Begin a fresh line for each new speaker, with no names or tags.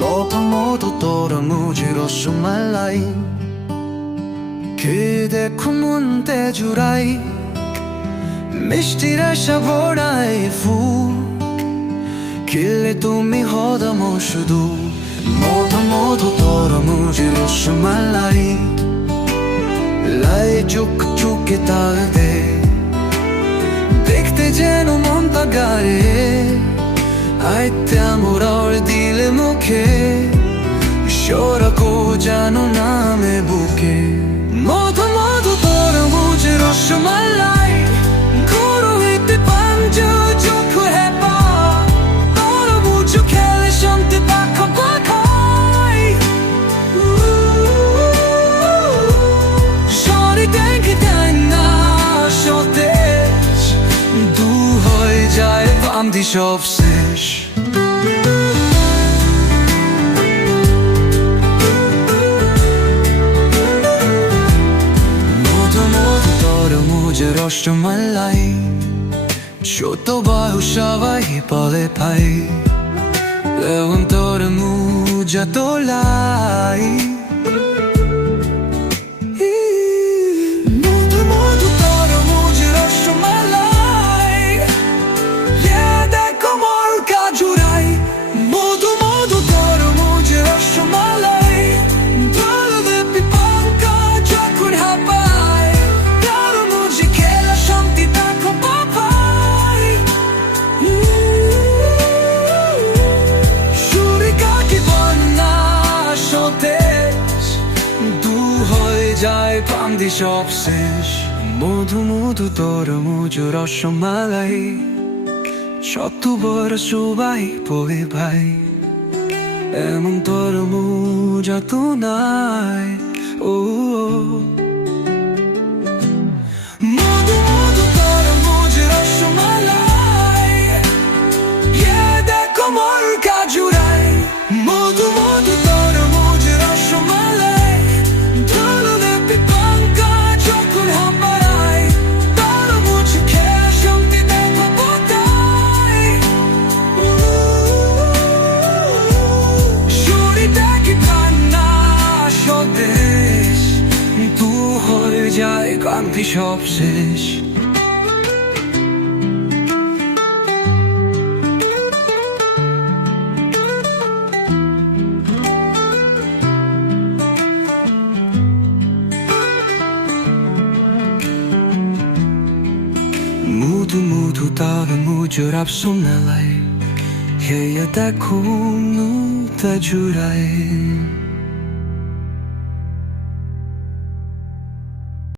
너도 모두 돌아무지로서 말라이 그대 꿈은 떼주라이 মিষ্টিরা সাবড়াই ফু কিলে তুমি হদম শুধু মধু মধু তোর মুঝে রসমালাই চুক চুকে দে দেখতে যেন মনটা গারে আইতে আমার দিলে মুখে। সরাকো জানো নামে বুকে। যায় বান্দি সব শেষ মধু মধু তোর মুঝে রসমালাই ছোট বাহু সবাই বলে ভাই এবং তোর মুজা তোলাই যায় পান্দি সব শেষ মধু মধু তোর মুজো রসমালাই শত বড় সবাই পড়ে ভাই এমন তোর মুজা তো নাই ও Polizei kann dich auf sich. Mudu mudu dave muđu rap sunelaj Je je da kumnu da džuraj